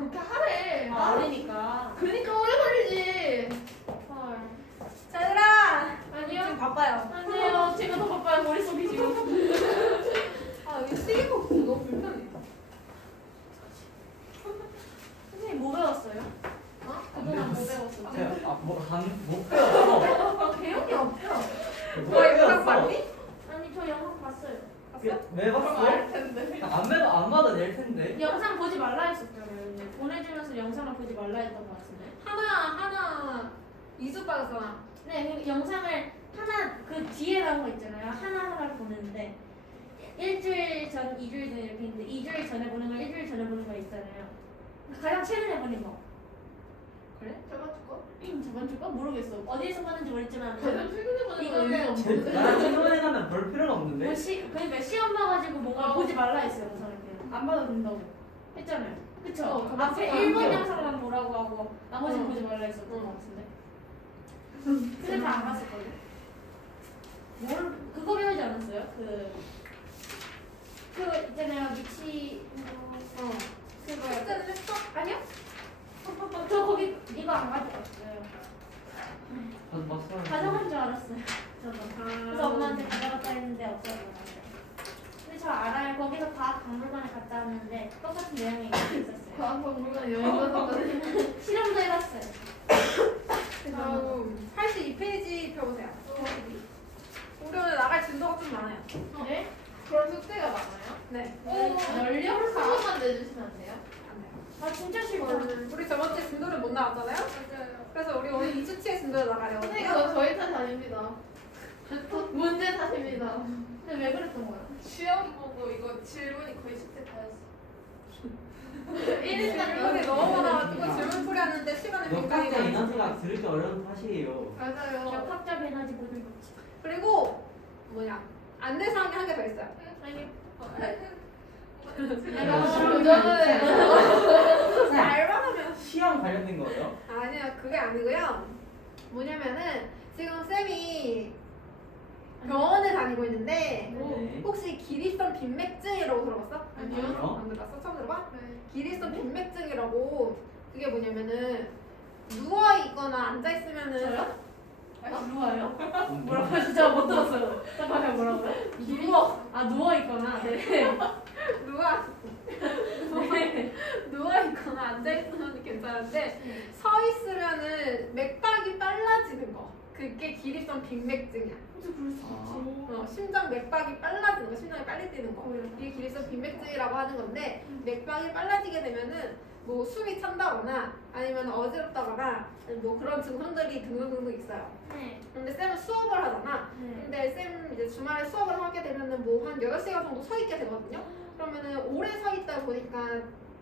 그렇게 하래. 어리니까. 그러니까 오래 걸리지. 헐. 자, 얘들아. 아니요. 지금 바빠요. 아니에요. 제가 더 바빠요. 머릿속이 지금. 아, 여기 시계가 너무 불편해. 선생님 뭐 배웠어요? 어? 그동안 뭐 배웠어? 제가 못 배웠어. 배운 게 없죠. 못 너 영상 배웠어. 봤니? 아니 저 영상 봤어요. 봤어? 왜 봤어? 알 텐데. 안 봐도 될 텐데. 영상 보지 말라 했었잖아요. 근데 보내주면서 영상을 보지 말라 했던 것 같은데. 하나 2주 빠졌잖아. 네, 그 영상을 하나 그 뒤에 나온 거 있잖아요. 하나하나 보는데 일주일 전, 2주일 전 이렇게 있는데 2주일 전에 보는 거, 일주일 전에 보는 거 있잖아요. 가장 최근에 보는 거. 그래? 저번 주 거? 저번 주 거? 모르겠어. 어디에서 봤는지 모르겠지만 가장 최근에 보는 거 이거는 의미가 없는데. 나랑 친구에 가면 볼 필요가 없는데. 뭐 그러니까 시험 봐가지고 뭔가 보지 말라 했어요. 영상을 안 봐도 된다고 했잖아요. 그쵸? 그거 앞에 맞을 1번 거야. 영상만 보라고 하고 나머지는 보지 말라 했었던 것 같은데. 근데 다 안 봤을걸요? 그거 배우지 않았어요? 그 있잖아요. 그거요. 숙제는 했어? 아니요? 저 거기 이거 안 가져갔어요. 저도 봤어. 가져간 줄 알았어요. 저도. 그래서 엄마한테 가져갔다 했는데 없어졌어요. 근데 저 알아요. 거기서 과학박물관에 갔다 왔는데 똑같은 내용이 있었어요. 과학박물관 여행 갔었거든. 실험도 해봤어요. 다음 82페이지 펴보세요. 우리 오늘 나갈 진도가 좀 많아요. 네? 그런 숙제가 많아요? 네. 연령 수업만 내주시면 안 돼요? 안 돼요. 아 진짜 싫다. 우리 저번 주에 진도를 못 나왔잖아요? 그래서 우리 오늘 2주치의 진도를 나가려고. 선생님 이거 저희 탓 아닙니다. 문제 탓입니다. 근데 왜 그랬던 거야? 시험 보고 이거 질문이 거의 숙제 다였어. 질문이 너무 많아가지고 질문풀이 하는데 시간이 굉장히 역학자 많이 에너지가 들을 때 어려운 탓이에요. 맞아요. 역학자 배나지 보는 거지. 그리고 안내사항이 한 개 더 있어요. 아니. 알만 하면 시험 관련된 거예요? 아니야, 그게 아니고요. 뭐냐면은 지금 쌤이 병원에 다니고 있는데 네. 혹시 기립성 빈맥증이라고 들어봤어? 아니요. 안 들어봤어? 처음 들어봐? 네. 기립성 빈맥증이라고 그게 뭐냐면은 누워 있거나 앉아 있으면은 저요? 누워요? 뭐라고? 뭐라고 진짜 못 들었어요. 잠깐만 뭐라고요? 누워 있거나. 네. 누워 있거나 앉아 있으면 괜찮은데 서 있으면은 맥박이 빨라지는 거. 그게 기립성 빈맥증이야. 진짜 그럴 수 있지. 심장 맥박이 빨라지는 거, 심장이 빨리 뛰는 거. 이게 기립성 빈맥증이라고 하는 건데 맥박이 빨라지게 되면은 뭐 숨이 찬다거나 아니면 어지럽다거나 뭐 그런 증상들이 등등등등 있어요. 네. 근데 쌤은 수업을 하잖아. 네. 근데 쌤 이제 주말에 수업을 하게 되면은 뭐 한 8시간 정도 서 있게 되거든요. 그러면은 오래 서 있다 보니까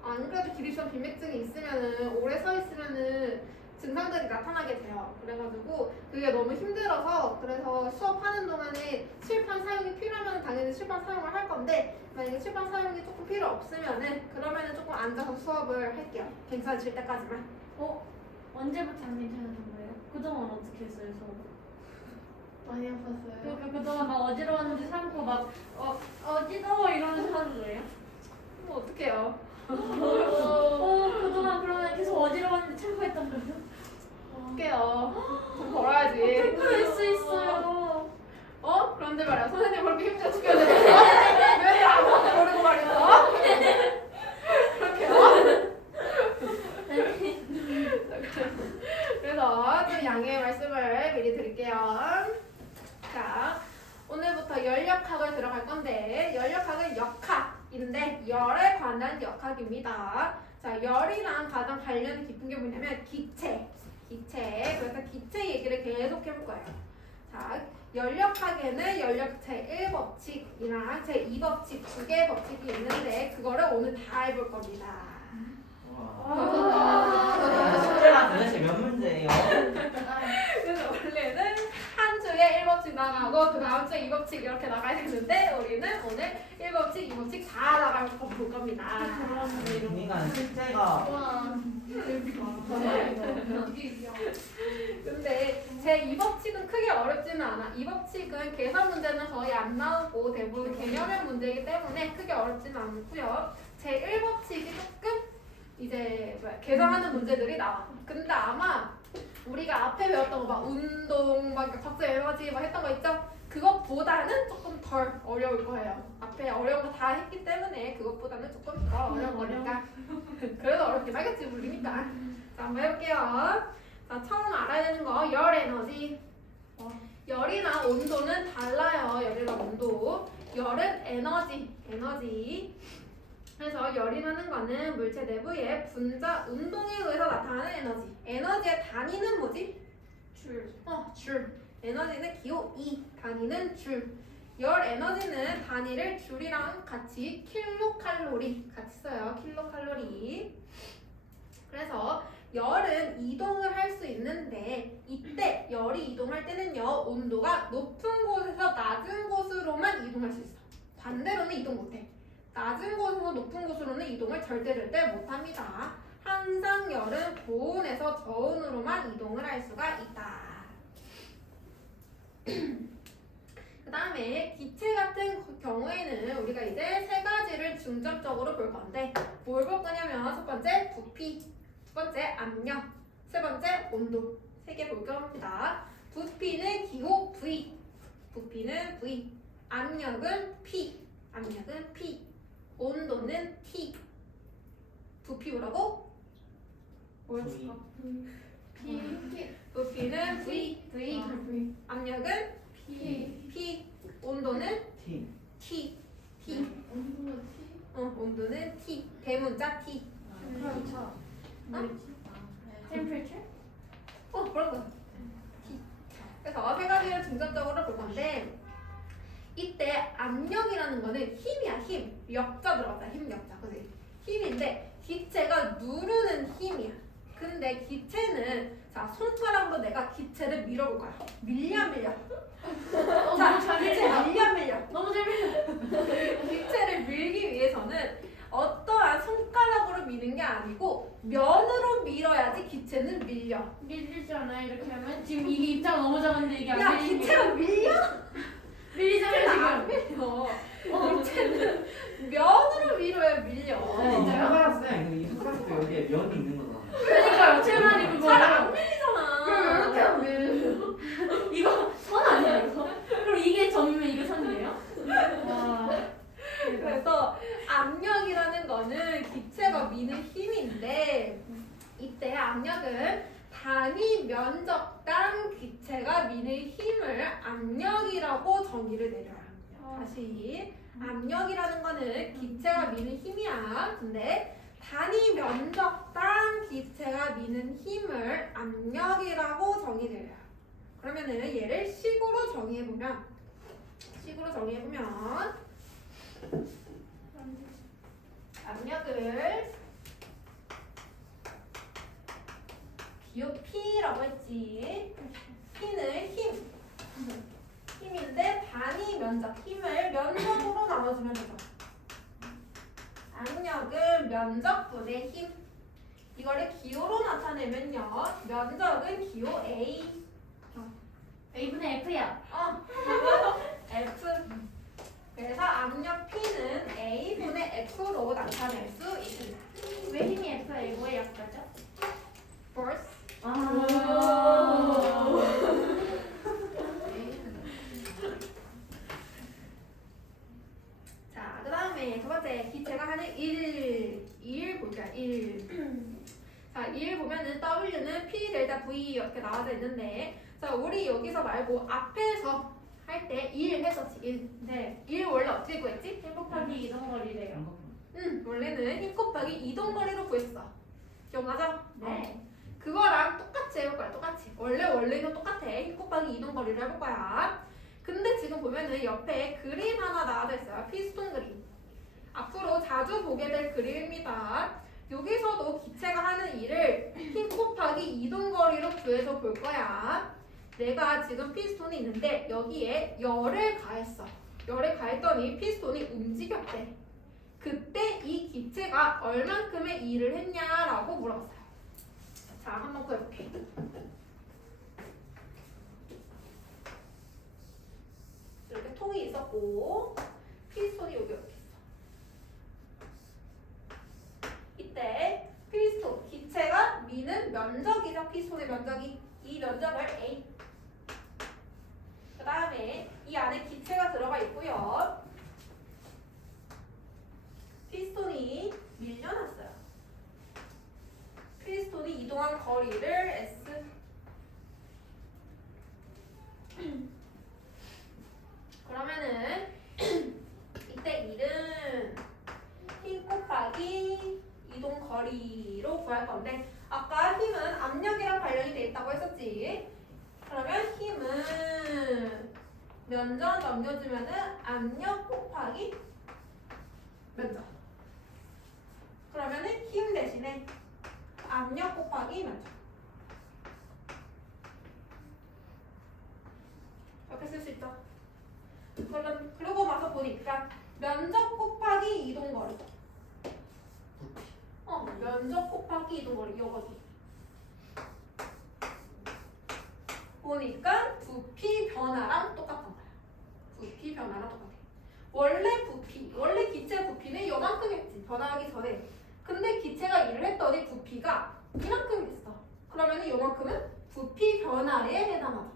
안 그래도 기립성 빈맥증이 있으면은 오래 서 있으면은 증상들이 나타나게 돼요. 그래가지고 그게 너무 힘들어서 그래서 수업하는 동안에 칠판 사용이 필요하면 당연히 칠판 사용을 할 건데 만약에 칠판 사용이 조금 필요 없으면은 그러면은 조금 앉아서 수업을 할게요. 괜찮으실 때까지만. 언제부터 안 괜찮아진 거예요? 그동안 어떻게 했어요, 수업? 많이 아팠어요. 그러니까 그동안 막 어지러웠는데 참고 막 어지러워 이러면서 하는 거예요? 뭐 어떡해요. 그동안 그러면 계속 어지러웠는데 참고 했던 거예요? 어떡해요. 돈 벌어야지. 그럴 수 있어요. 그런데 말이야. 선생님 그렇게 힘들어 죽여야 되겠어? 왜안 모르고 말이야? 그렇게요? 그래서 좀 양해의 말씀을 미리 드릴게요. 자, 오늘부터 열역학을 들어갈 건데 열역학은 역학인데 열에 관한 역학입니다. 자, 열이랑 가장 관련이 깊은 게 뭐냐면 기체. 그래서 기체 얘기를 계속 해볼 거예요. 자, 열역학에는 열역 제1법칙이랑 제2법칙 두 개의 법칙이 있는데 그거를 오늘 다 해볼 겁니다. 숙제가 도대체 몇 문제예요? 그래서 원래는 한 주에 1법칙 나가고 그 다음 주에 2법칙 이렇게 나가야 되는데 우리는 오늘 1법칙, 2법칙 다 나갈 볼 겁니다. 그러니까 숙제가 와. 근데 제 2법칙은 크게 어렵지는 않아. 2법칙은 계산 문제는 거의 안 나오고 대부분 개념형 문제이기 때문에 크게 어렵지는 않고요. 제 1법칙이 조금 이제 거야. 계산하는 문제들이 나와. 근데 아마 우리가 앞에 배웠던 거 막 운동, 막 각자 에너지 막 했던 거 있죠? 그것보다는 조금 덜 어려울 거예요. 앞에 어려운 거 다 했기 때문에 그것보다는 조금 더 어려울 거니까. 그래도 어렵긴 하겠지, 모르니까. 자, 한번 해볼게요. 자, 처음 알아야 되는 거, 열 에너지. 열이나 온도는 달라요. 열이랑 온도. 열은 에너지. 그래서 열이라는 거는 물체 내부의 분자 운동에 의해서 나타나는 에너지. 에너지의 단위는 뭐지? 줄. 줄. 에너지는 기호 2, 단위는 줄. 열 에너지는 단위를 줄이랑 같이 킬로칼로리 같이 써요. 킬로칼로리. 그래서 열은 이동을 할 수 있는데 이때 열이 이동할 때는요 온도가 높은 곳에서 낮은 곳으로만 이동할 수 있어. 반대로는 이동 못해. 낮은 곳에서 높은 곳으로는 이동을 절대 못합니다. 항상 열은 고온에서 저온으로만 이동을 할 수가 있다. 그 다음에 기체 같은 경우에는 우리가 이제 세 가지를 중점적으로 볼 건데 뭘 볼 거냐면 첫 번째 부피, 두 번째 압력, 세 번째 온도 세 개 볼 겁니다. 부피는 기호 V, 부피는 V, 압력은 P, 온도는 T. 부피 뭐라고? 뭐였을까? 부피는 V, 압력은 P, 온도는 T. T. 온도가 T? 온도는 T. 대문자 T. 그렇죠. temperature? 그런 거. T. 그래서 세 가지를 중점적으로 볼 건데 이때 압력이라는 거는 힘이야, 힘. 역자 들어갔다, 힘 역자. 그지? 힘인데 기체가 누르는 힘이야. 근데 기체는 자 손가락으로 내가 기체를 밀어볼 거야. 밀려. 자, 기체 밀려. 너무 재밌어. 기체를 밀기 위해서는 어떠한 손가락으로 미는 게 아니고 면으로 밀어야지 기체는 밀려. 밀리지 않아요? 이렇게 하면 지금 이게 입자가 너무 작은데 이게 야, 안 밀리는 기체가 밀려? 밀리잖아요 안 지금. 밀려. 기체는 면으로 밀어야 밀려. 진짜요? 손가락 쌤, 이 손가락도 여기에 면이 있는 거잖아. 그러니까요. 제가 그거 잘 안 밀리잖아. 그럼 이렇게 하면 밀려요. 이거 선 아니에요 이거? 그럼 이게 점이면 이게 선이에요? 와. 그래서 압력이라는 거는 기체가 미는 힘인데 이때 압력은 단위 면적당 기체가 미는 힘을 압력이라고 정의를 내려요. 다시 압력이라는 거는 기체가 미는 힘이야. 근데 단위 면적당 기체가 미는 힘을 압력이라고 정의 내려요. 그러면은 얘를 식으로 정의해보면 압력을 기호 P라고 했지. P는 힘인데 단위 면적, 힘을 면적으로 나눠주면 되죠. 압력은 면적분의 힘. 이거를 기호로 나타내면요. 면적은 기호 A. A분의 F야. F. 그래서 압력 P는 A분의 F로 나타낼 수 있습니다. 왜 힘이 F야? 뭐의 약자죠? Force. 자, 그 다음에 두 번째 기체가 하는 일 볼게요. 자, 일 보면은 W는 P 델타 V 이렇게 나와져 있는데 자, 우리 여기서 말고 앞에서 할 때 일 했었지. 네. 일 원래 어떻게 구했지? 힘 곱하기 이동거리래요. 원래는 힘 곱하기 이동거리로 구했어. 기억나죠? 네. 그거랑 똑같이 해볼 거야. 똑같이. 원래는 똑같아. 힘 곱하기 이동거리를 해볼 거야. 근데 지금 보면은 옆에 그림 하나 나와져 있어요. 피스톤 그림. 앞으로 자주 보게 될 그림입니다. 여기서도 기체가 하는 일을 힘 곱하기 이동거리로 구해서 볼 거야. 내가 지금 피스톤이 있는데 여기에 열을 가했어. 열을 가했더니 피스톤이 움직였대. 그때 이 기체가 얼만큼의 일을 했냐라고 물어봤어요. 자, 한번 구해볼게. 이렇게 통이 있었고 피스톤이 여기 이렇게 있어. 이때 피스톤 면적, 피스톤의 면적이 이 면적을 A. 그 다음에 이 안에 기체가 들어가 있고요. 피스톤이 밀려났어요. 피스톤이 이동한 거리를 S. 그러면은 이때 일은 힘 곱하기 이동 거리로 구할 건데 아까 힘은 압력이랑 관련이 돼 있다고 했었지. 그러면 힘은 면적 넘겨주면은 압력 곱하기 면적. 그러면은 힘 대신에 압력 곱하기 면적. 이렇게 쓸 수 있죠. 그러고 나서 보니까 면적 곱하기 이동 거리. 면적 곱하기 이동 거리 이거지. 보니까 부피 변화랑 똑같은 거야. 부피 변화랑 똑같아. 원래 기체 부피는 요만큼이었지. 변화하기 전에. 근데 기체가 일을 했더니 부피가 이만큼 됐어. 그러면 요만큼은 부피 변화에 해당하죠.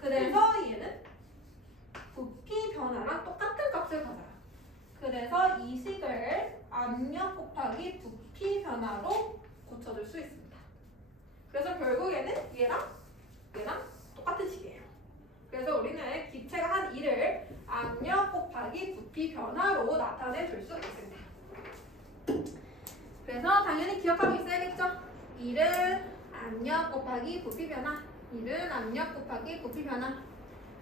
그래서 얘는 부피 변화랑 똑같은 값을 가져요. 그래서 이 식을 압력 곱하기 부피 변화로 고쳐줄 수 있습니다. 그래서 결국에는 얘랑 똑같은 식이에요. 그래서 우리는 기체가 한 일을 압력 곱하기 부피 변화로 나타내 줄 수 있습니다. 그래서 당연히 기억하고 있어야겠죠? 일은 압력 곱하기 부피 변화. 일은 압력 곱하기 부피 변화.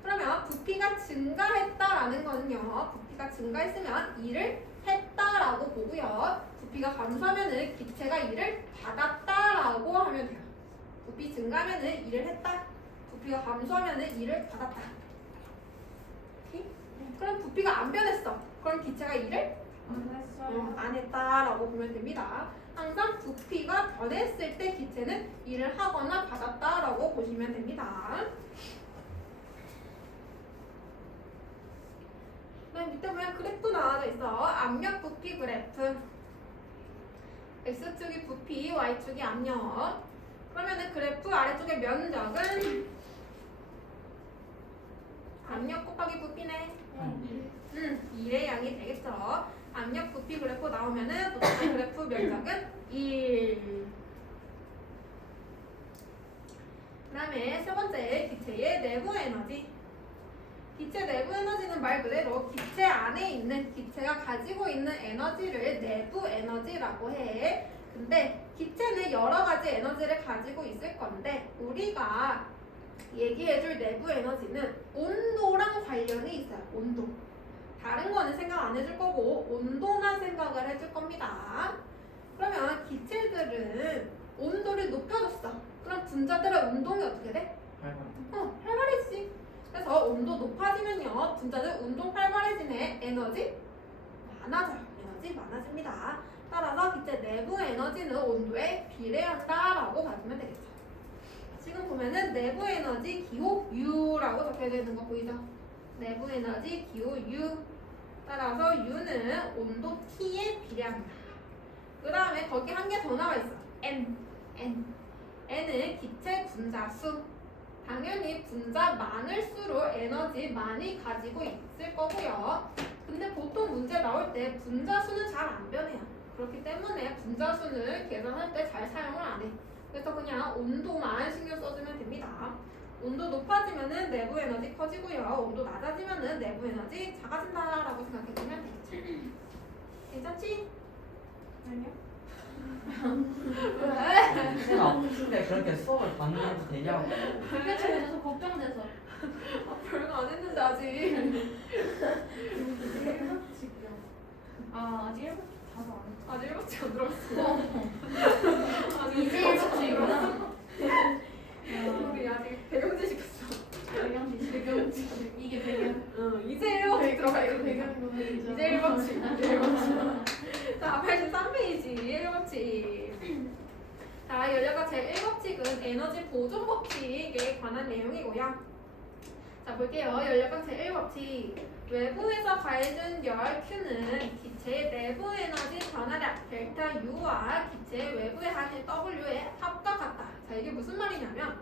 그러면 부피가 증가했다라는 거는요. 부피가 증가했으면 일을 했다라고 보고요. 부피가 감소하면은 기체가 일을 받았다라고 하면 돼요. 부피 증가하면은 일을 했다. 부피가 감소하면은 일을 받았다. 오케이? 그럼 부피가 안 변했어. 그럼 기체가 일을 안 했다라고 보면 됩니다. 항상 부피가 변했을 때 기체는 일을 하거나 받았다라고 보시면 됩니다. 맨 밑에 보면 그래프 나와져 있어. 압력 부피 그래프. X축이 부피, Y축이 압력. 그러면은 그래프 아래쪽의 면적은 압력 곱하기 부피네. 1의 양이 되겠죠. 압력 부피 그래프 나오면은 보통 그래프 면적은 1. 그 다음에 세 번째 기체의 내부 에너지. 기체 내부 에너지는 말 그대로 기체 안에 있는 기체가 가지고 있는 에너지를 내부 에너지라고 해. 근데 기체는 여러 가지 에너지를 가지고 있을 건데 우리가 얘기해줄 내부 에너지는 온도랑 관련이 있어요. 온도. 다른 거는 생각 안 해줄 거고 온도만 생각을 해줄 겁니다. 그러면 기체들은 온도를 높여줬어. 그럼 분자들의 운동이 어떻게 돼? 활발해지지. 그래서 온도 높아지면요. 분자들 운동 활발해지네. 에너지 많아져요. 에너지 많아집니다. 따라서 기체 내부 에너지는 온도에 비례한다라고 봐주면 되겠죠. 지금 보면은 내부 에너지 기호 U라고 적혀져 있는 거 보이죠? 내부 에너지 기호 U. 따라서 U는 온도 T에 비례합니다. 그 다음에 거기 한 개 더 나와 있어. N. N은 기체 분자 수. 당연히 분자 많을수록 에너지 많이 가지고 있을 거고요. 근데 보통 문제 나올 때 분자 수는 잘 안 변해요. 그렇기 때문에 분자 수는 계산할 때 잘 사용을 안 해. 그래서 그냥 온도만 신경 써주면 됩니다. 온도 높아지면은 내부 에너지 커지고요. 온도 낮아지면은 내부 에너지 작아진다라고 생각해주면 되겠죠. 괜찮지? 아니요. 왜? 쌤 아프신데 그렇게 수업을 받는 되냐고. 그게 저에서 걱정돼서. 별거 안 했는데 아직. 아직 1분 자도 안 했어. 아직 1번째 안 들어갔어. 아직 이제 1분이구나. 우리 아직 배경지 시켰어. 배경지. 이게 배경. 이제 1번째 들어가 있어. 배경이구나 진짜. 이제 1번째. 자, 83페이지 1법칙. 자, 연료가 제1법칙은 에너지 보존 법칙에 관한 내용이고요. 자, 볼게요. 연료가 제1법칙. 외부에서 가해준 열 Q는 기체의 내부 에너지 변화량 델타 U와 기체의 외부의 한일 W의 합과 같다. 자, 이게 무슨 말이냐면,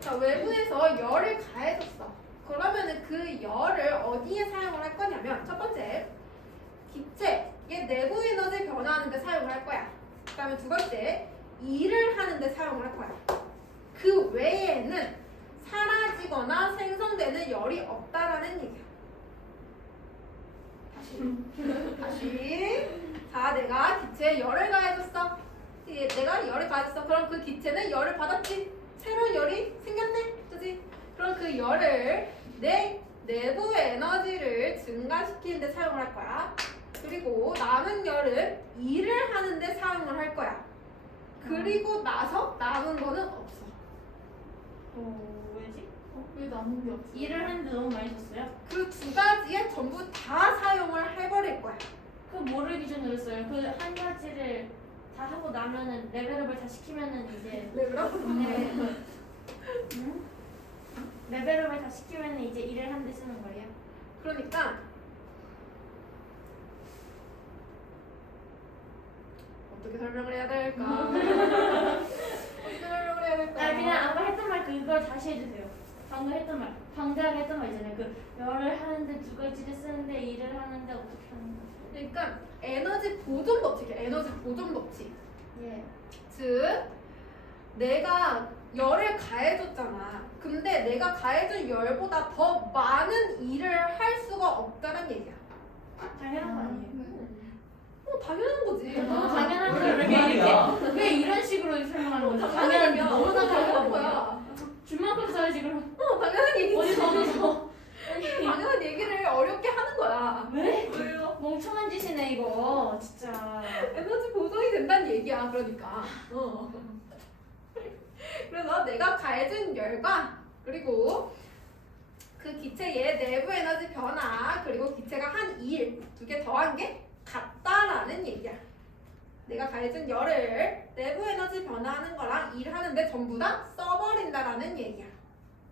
자, 외부에서 열을 가해줬어. 그러면은 그 열을 어디에 사용을 할 거냐면, 첫 번째, 기체, 얘 내부 에너지 변화하는 데 사용을 할 거야. 그 다음에 두 번째, 일을 하는 데 사용을 할 거야. 그 외에는 사라지거나 생성되는 열이 없다라는 얘기야. 다시. 자, 내가 기체에 열을 가해줬어. 내가 열을 가해줬어. 그럼 그 기체는 열을 받았지. 새로운 열이 생겼네. 그지? 그럼 그 열을 내 내부 에너지를 증가시키는 데 사용을 할 거야. 그리고 남은 열은 일을 하는 데 사용을 할 거야. 그리고 나서 남은 거는 없어. 왜지? 왜 남은 게 없어? 일을 하는데 너무 많이 썼어요? 그 두 가지에 전부 다 사용을 해버릴 거야. 그 뭐를 기준으로 써요? 그 한 가지를 다 하고 나면은 레벨업을 다 시키면은 이제 레벨업? 네. 응? 레벨업을 다 시키면은 이제 일을 한 대 쓰는 거예요? 그러니까 어떻게 설명을 해야 될까? 어떻게 설명을 해야 될까? 아 그냥 아까 했던 말 그걸 다시 해주세요. 방금 했던 말, 방금 했던 말 있잖아요. 그 열을 하는데 두 가지를 쓰는데 일을 하는데 어떻게 하는 거? 그러니까 에너지 보존 법칙이야. 에너지 보존 법칙. 예. 즉 내가 열을 가해줬잖아. 근데 내가 가해준 열보다 더 많은 일을 할 수가 없다는 얘기야. 당연한 거 아니에요? 당연한 거지. 너무 당연한 왜 걸 왜 말이야? 이렇게 왜 이런 식으로 설명하는 거죠? 당연한 당연한 너무 당연한 거야. 거야. 줄만큼 써야지 그럼. 당연한 얘기지. 어디 더해서 당연한 얘기를 어렵게 하는 거야. 왜? 왜요? 멍청한 짓이네 이거 진짜. 에너지 보존이 된다는 얘기야. 그러니까. 그래서 내가 가해준 열과 그리고 그 기체의 내부 에너지 변화 그리고 기체가 한 일 두 개 더한 게 같다라는 얘기야. 내가 가해준 열을 내부 에너지 변화하는 거랑 일하는데 전부 다 써버린다라는 얘기야.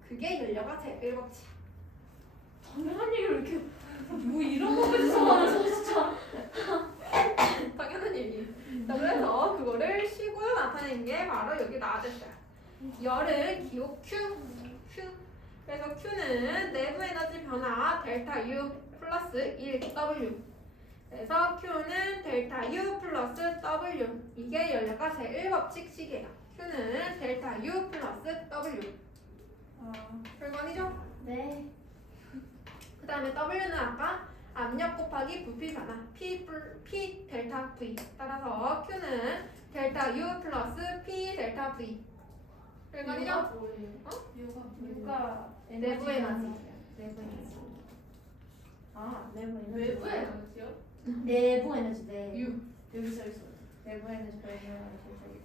그게 연료가 제1법칙. 당연한 얘기를 왜 이렇게 뭐 이런 거까지 써가면서 진짜. 당연한 얘기. 자, 그래서 그거를 시구로 나타낸 게 바로 여기 나와줬어요. 열은 기호 Q. 그래서 Q는 내부 에너지 변화 델타 U 플러스 1 W. 그래서 Q는 델타 U 플러스 W. 이게 연료가 제1법칙 식이에요. Q는 델타 U 플러스 W. 별관이죠? 네. 그 다음에 W는 아까 압력 곱하기 부피 변화 P 델타 V. 따라서 Q는 델타 U 플러스 P 델타 V. 별관이죠? 뭐예요? 어? 유가 누가 내부 에너지. 내부 에너지. 아 내부 에너지. 외부 에너지요? 내부 에너지 네. U. 여기 써 있어. 내부 에너지 내부 에너지 저기.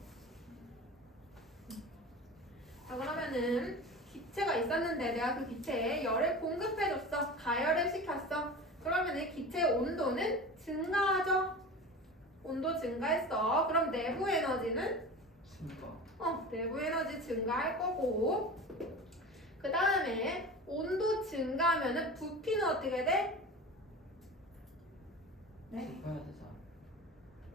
자, 그러면은 기체가 있었는데 내가 그 기체에 열을 공급해줬어. 가열을 시켰어. 그러면은 기체의 온도는 증가하죠. 온도 증가했어. 그럼 내부 에너지는 진짜. 내부 에너지 증가할 거고, 그 다음에 온도 증가하면은 부피는 어떻게 돼? 네? 해야 되잖아.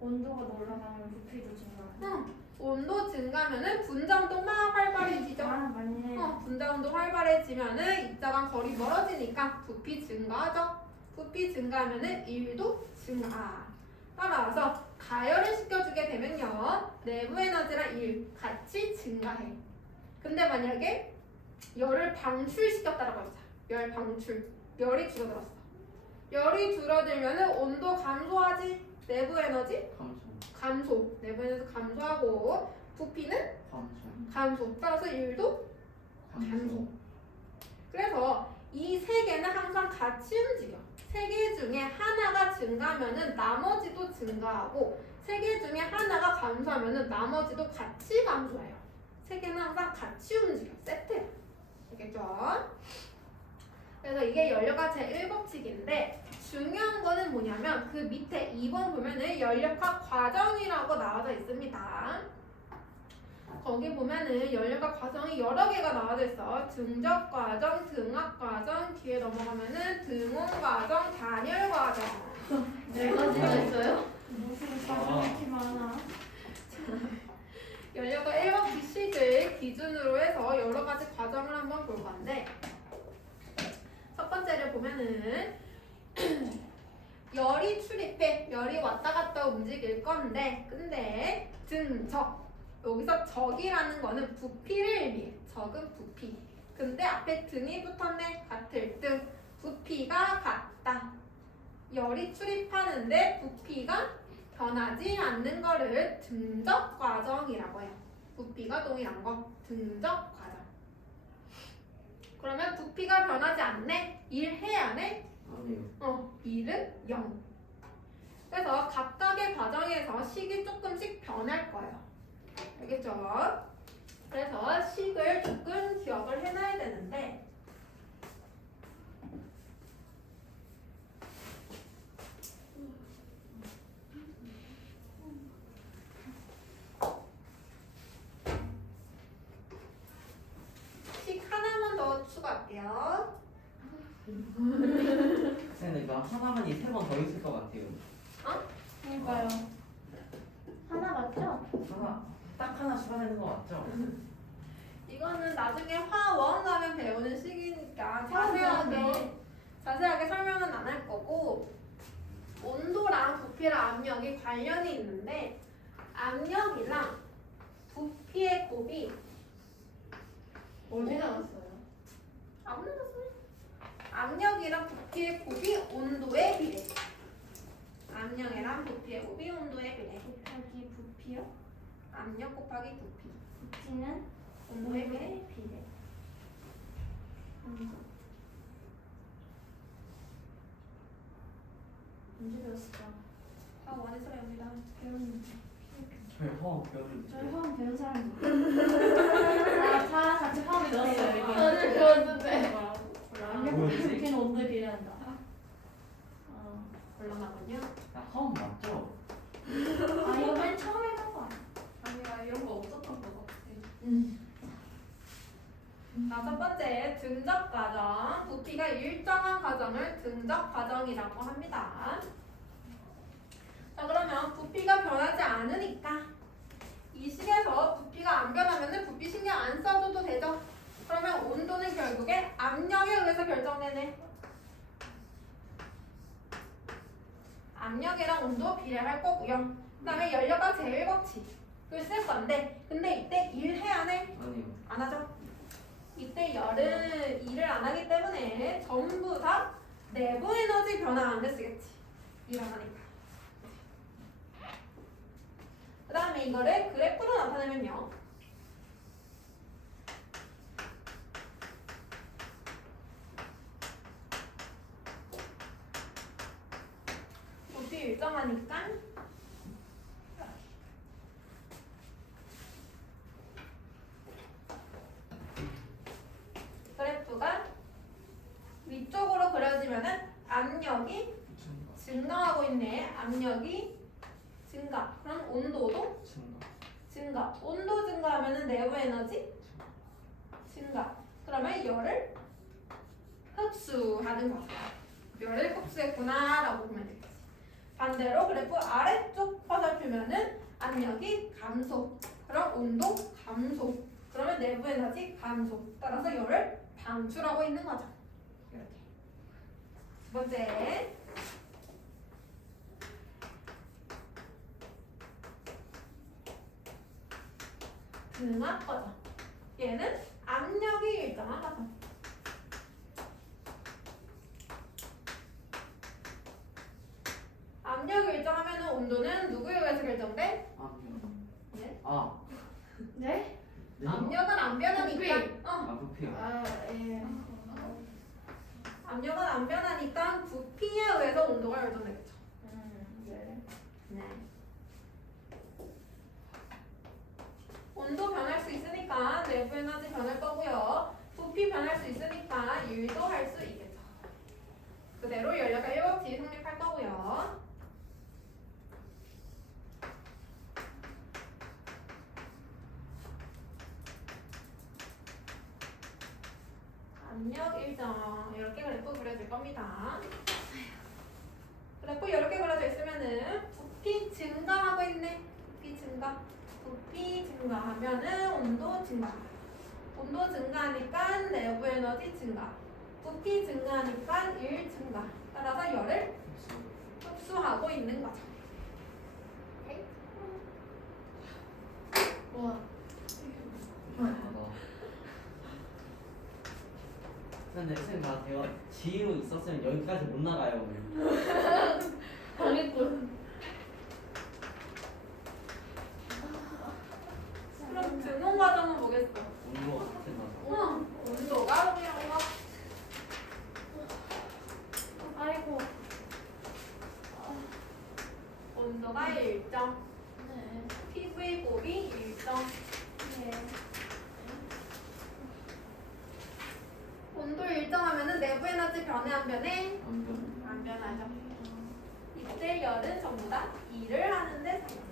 온도가 올라가면 부피도 증가. 온도 증가하면은 분자운동 막 활발해지죠. 아 맞네. 분자운동 활발해지면은 입자간 거리 멀어지니까 부피 증가하죠. 부피 증가하면은 일도 증가. 따라서 가열을 시켜주게 되면요, 내부 에너지랑 일 같이 증가해. 근데 만약에 열을 방출시켰다라고 했어요. 열 방출. 열이 줄어들었어. 열이 줄어들면은 온도 감소하지. 내부 에너지 감소. 내부 에너지 감소하고 부피는 감소. 따라서 일도 감소. 그래서 이 세 개는 항상 같이 움직여. 세 개 중에 하나가 증가하면은 나머지도 증가하고, 세 개 중에 하나가 감소하면은 나머지도 같이 감소해요. 세 개는 항상 같이 움직여. 세트야. 알겠죠? 그래서 이게 연료가 제1법칙인데 중요한 거는 뭐냐면 그 밑에 2번 보면은 연력학 과정이라고 나와져 있습니다. 거기 보면은 연력학 과정이 여러 개가 나와져 있어. 등적 과정, 등압 과정, 뒤에 넘어가면은 등온 과정, 단열 과정. 네 가지가 있어요? 무슨 과정이 이렇게 많아? 연력학 1번 열을 기준으로 해서 여러 가지 과정을 한번 볼 건데 첫 번째를 보면은 열이 출입해 열이 왔다 갔다 움직일 건데 근데 등적 여기서 적이라는 거는 부피를 의미해. 적은 부피. 근데 앞에 등이 붙었네. 같을 등. 부피가 같다. 열이 출입하는데 부피가 변하지 않는 거를 등적 과정이라고 해요. 부피가 동일한 거. 등적 과정. 그러면 부피가 변하지 않네. 일해야 돼. 아니요. 일은 0. 그래서 각각의 과정에서 식이 조금씩 변할 거예요. 알겠죠? 그래서 식을 조금 기억을 해놔야 되는데 식 하나만 더 추가할게요. 근데 이거 하나만이 3번 더 있을 것 같아요. 그러니까요. 하나 맞죠? 딱 하나 추가되는 거 맞죠? 이거는 나중에 화원 가면 배우는 식이니까 화원이요? 자세하게 설명은 안 할 거고 온도랑 부피랑 압력이 관련이 있는데 압력이랑 부피의 곱이 어디 나왔어요? 안 나왔어요? 압력이랑 부피의 곱이 온도에 비례. 압력이랑 부피의 곱이 온도에 비례. 곱하기 부피요? 압력 곱하기 부피. 부피는 온도에 비례. 비례. 언제 배웠을까? 화원에서 배웁니다. 배웠는데. 저희 허 배우는 저희 화원 배운 사람 다 같이 화원에 넣었어요 여기. 다들 배웠는데. 압력 뭐였지? 부피는 온도에 비례한다. 곤란하군요. 허 맞죠? 아 이거 맨 처음에 해본 거 아니야? 아니야 이런 거 없었던 거 같아. 자, 첫 번째 등적 과정. 부피가 일정한 과정을 등적 과정이라고 합니다. 자, 그러면 부피가 변하지 않으니까 이 식에서 부피가 안 변하면 부피 신경 안 써줘도 되죠? 그러면 온도는 결국에 압력에 의해서 결정되네. 압력이랑 온도 비례할 거고요. 그 다음에 연료가 제일 법칙. 이걸 쓸 건데 근데 이때 일해야 해? 아니요. 안 하죠? 이때 열은 일을 안 하기 때문에 전부 다 내부 에너지 변화하는데 쓰겠지. 일을 안 하니까. 그 다음에 이거를 그래프로 나타내면요. 부피 일정하니까 그래프가 위쪽으로 그려지면은 압력이 증가하고 있네. 압력이 증가. 그럼 온도도 증가. 온도 증가하면은 내부 에너지 증가. 그러면 열을 흡수하는 거죠. 열을 흡수했구나라고 보면 되겠지. 반대로 그래프 아래쪽 화살표면은 압력이 감소. 그럼 온도 감소. 그러면 내부 에너지 감소. 따라서 열을 방출하고 있는 거죠. 이렇게. 두 번째. 등압 과정. 얘는 압력이 일정한 과정. 압력이 일정하면 온도는 누구에 의해서 결정돼? 네? 아. 네? 압력은 안 변하니까. 부피요. 아 예. 압력은 안 변하니까 부피에 의해서 온도가 결정되겠죠. 네. 네. 온도 변할 수 있으니까 내부 에너지 변할 거고요. 부피 변할 수 있으니까 일도 할 수 있겠죠. 그대로 연료가 1법칙 성립할 거고요. 압력 일정 이렇게 그래프 그려질 겁니다. 그래프 이렇게 그려져 있으면은 부피 증가하고 있네. 부피 증가. 부피 증가하면은 온도 증가. 온도 증가하니까 내부 에너지 증가. 부피 증가하니까 일 증가. 따라서 열을 흡수하고 있는 거죠. 오케이? 와. 근데 쌤 봐세요. 지우 있었으면 여기까지 못 나가요. 당했군. 그럼 등원 과정은 뭐겠어? 온도가 같은 거죠. 응. 온도가 이런 거. 아이고. 온도가 일정. 네. PV 곱이 일정. 네. 온도 일정하면은 내부 에너지 변해 안 변해? 안경. 안 변하죠. 이때 열은 전부 다 일을 하는데 사용합니다.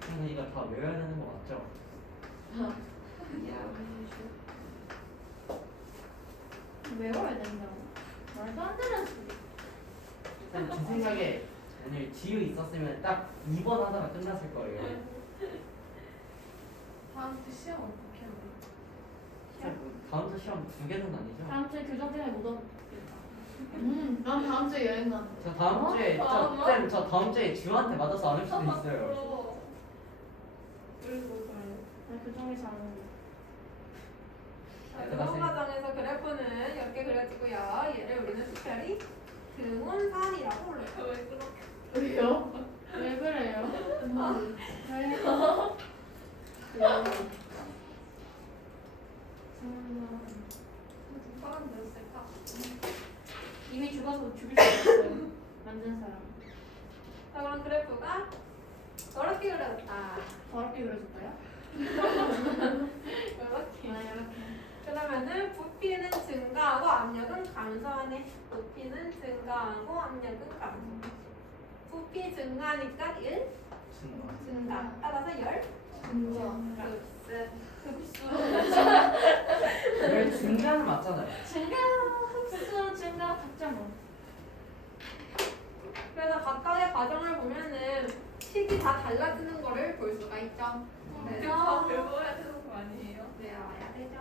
그래서 이거 다 외워야 되는 거 맞죠? 외워야 된다고? 말도 안 되는 소리. 쌤, 제 생각에 만약 지우 있었으면 딱 2번 하다가 끝났을 거예요. 다음 주 시험 어떻게 하나? 쌤, 그 다음 주 시험 2개는 아니죠? 다음 주에 교정 때문에 못 오겠다. 난 다음 주에 여행 가는데. 저 다음 주에 다음 저 다음 주에 지우한테 맞아서 안 올 수도 있어요. 그리고 그래. 나 교정이 잘 어울려. 자, 등원 과정에서 그래프는 이렇게 그려지고요. 얘를 우리는 특별히 등원선이라고 불러요. 왜 그렇게? 왜요? 왜 그래요? 사람들었을까? 이미 죽어서 죽일 수 있어요. 만든 사람. 자, 그럼 그래프가 저렇게 그려졌다. 더럽게 그려줄까요? 이렇게. 아, 이렇게. 그러면은 부피는 증가하고 압력은 감소하네. 부피는 증가하고 압력은 감소. 부피 증가하니까 일 증가. 따라서 열 흡수. 흡수. 왜 증가는 맞잖아요. 증가, 흡수, 증가, 답장 뭐. 그래서 각각의 과정을 보면은 식이 다 달라지는 거를 볼 수가 있죠. 네. 다 배워야 되는 거 아니에요? 외워야 되죠.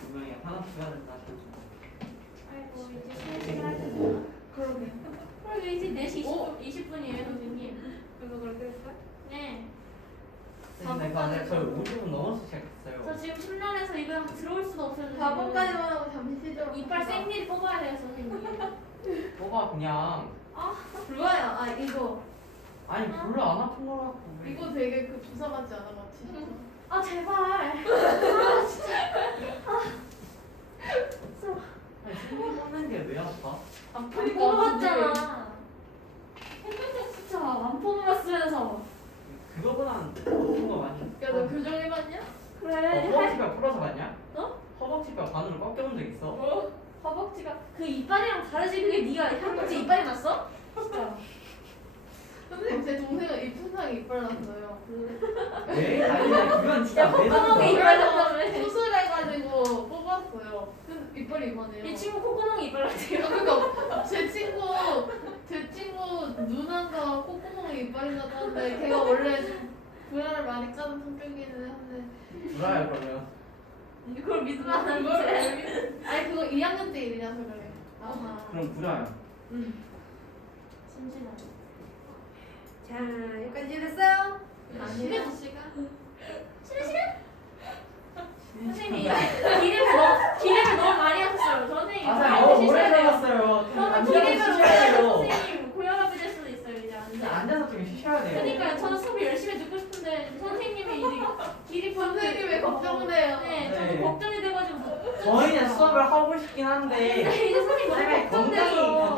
분명히 하나 추가 된다. 아이고, 이제 쉬는 시간 할 텐데. 그러게. 그러게, 이제 4시 20분이에요, 선생님. 그래서 그렇게 했어요? 네. 근데 저희 50분 넘어서 시작했어요. 저 지금 심란해서 이거 들어올 수도 없어요. 4번까지만 하고 잠시 쉬죠. 이빨 생일 뽑아야 돼요, 선생님. 뭐가 그냥 불러요. 아 이거 아니 별로 안 아픈 거라고. 이거 되게 그 주사 맞지 않아 마치. 아, 제발. 아니 생기 뽑는 게 왜 아파? 안 안 푸니까 뽑았잖아. 진짜 안 뽑았으면서. 그거보단 아픈 거 많이. 야너 교정 해봤냐? 그래. 허벅지뼈 풀어서 봤냐? 어? 허벅지뼈 반으로 꺾여본 적 있어? 뭐? 허벅지가 그 이빨이랑 다르지. 그게 네가 허벅지 이빨이 났어? 진짜. 선생님 제 동생은 입천장에 이빨 났어요. 왜? 아니 그건 진짜 내 콧구멍에 놈이야. 이빨 났다며. 수술해가지고 뽑았어요. 근데 이빨이 이만해요. 이 친구 콧구멍에 이빨 났대요. 그러니까 제 친구 누나가 콧구멍에 이빨이 났다는데 걔가 원래 좀 고양이를 많이 까는 성격이긴 한데 불화야 그러면. 그걸 믿으면 안 그걸 돼. 왜 아니 그거 2학년 때 일이라서 그래. 아하. 그럼 불화야. 응. 심심하네. 자, 여기까지 이해됐어요? 아니에요. 선생님 기름을 너무 많이 하셨어요. 선생님 아 너무 오래 쉬셔야 돼요. 걸렸어요. 좀 저는 앉아서 기름을 쉬셔야 돼요. 선생님 고혈압이 될 수도 있어요. 이제 안 진짜 돼. 앉아서 좀 쉬셔야 돼요. 그러니까 저는 수업 열심히 듣고 싶은데 선생님이 이제 기립 선생님이 걱정돼요. 네, 저도 네. 걱정이 돼가지고 못 듣겠어요. 저희는 수업을 하고 싶긴 한데 네, 이제 선생님 너무 쌤의 건강이 걱정돼서